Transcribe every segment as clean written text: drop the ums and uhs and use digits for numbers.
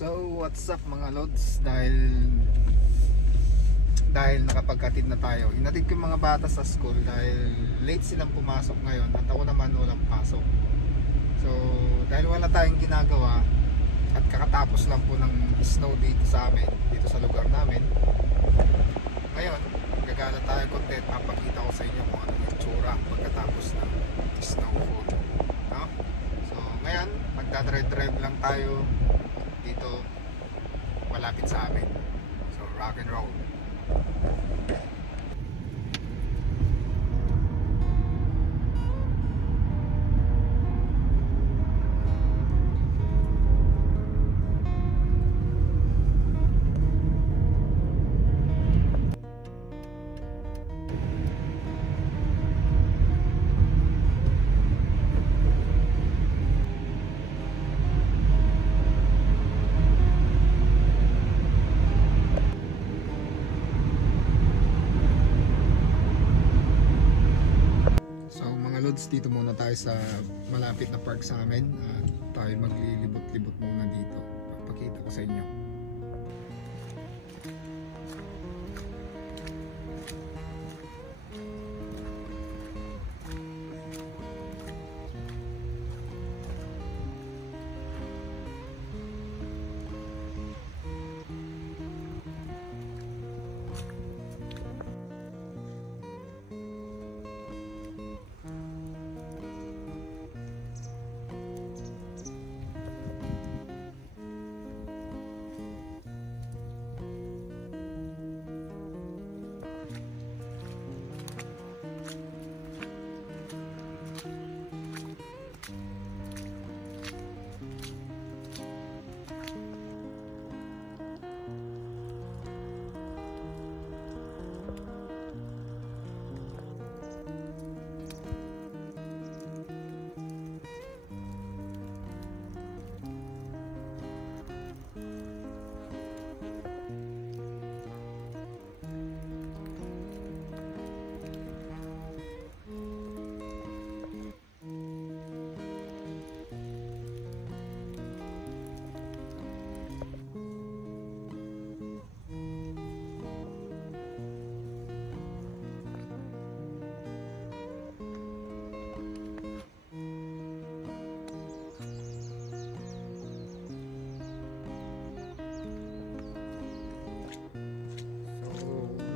So what's up mga lods, dahil nakapagkatid na tayo. Inatid ko yung mga bata sa school dahil late silang pumasok ngayon at ako naman walang pasok. So dahil wala tayong ginagawa at kakatapos lang po ng snow dito sa amin, dito sa lugar namin. Ngayon gagala tayo content, papakita ko sa inyo kung ano yung tsura pagkatapos ng snowfall, no? So ngayon magdadrive lang tayo dito malapit sa amin. So rock and roll. Dito muna tayo sa malapit na park sa amin at tayo maglilibot-libot muna dito. Papakita ko sa inyo.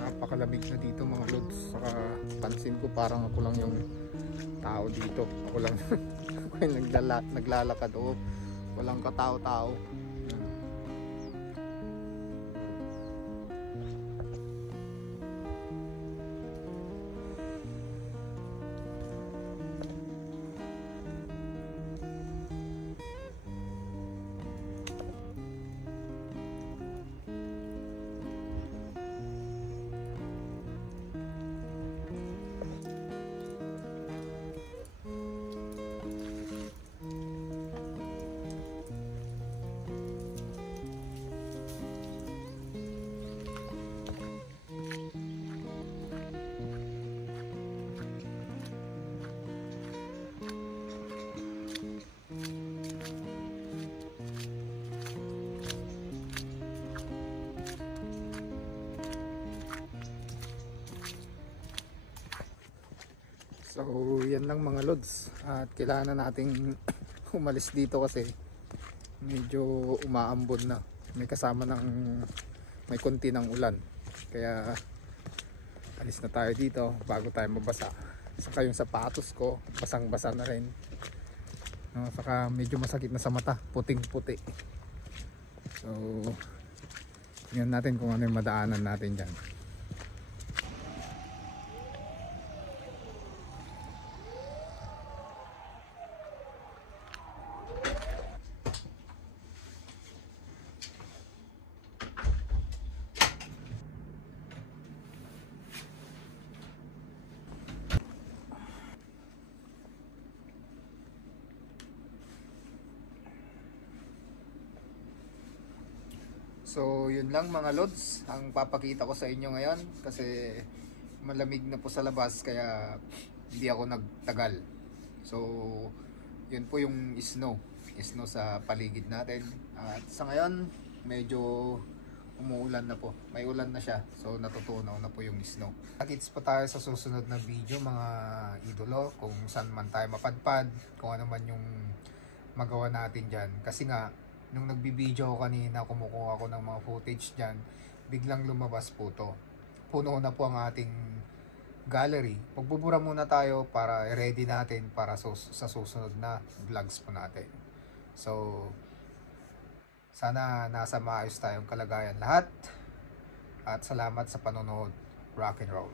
Napakalamig na dito mga lods. Saka pansin ko parang ako lang yung tao dito. Ako lang ako yung naglalakad o walang katao-tao. So yan lang mga lods, at kailangan na nating umalis dito kasi medyo umaambon na, may kasama ng may konti ng ulan, kaya alis na tayo dito bago tayo mabasa. Saka yung sapatos ko basang basa na rin, no? Saka medyo masakit na sa mata, puting puti. So tingnan natin kung ano yung madaanan natin dyan. So yun lang mga lods ang papakita ko sa inyo ngayon, kasi malamig na po sa labas kaya hindi ako nagtagal. So yun po yung snow. snow sa paligid natin. At sa ngayon, medyo umuulan na po. May ulan na siya. So natutunaw na po yung snow. Nakits po tayo sa susunod na video mga idolo. Kung saan man tayo mapadpad. Kung ano man yung magawa natin dyan. Kasi nga, nung nagbibideo ko kanina, kumukuha ako ng mga footage dyan. Biglang lumabas po to. Puno na po ang ating gallery. Magbubura muna tayo para ready natin para sa susunod na vlogs po natin. So, sana nasa maayos tayong kalagayan lahat. At salamat sa panonood. Rock and roll.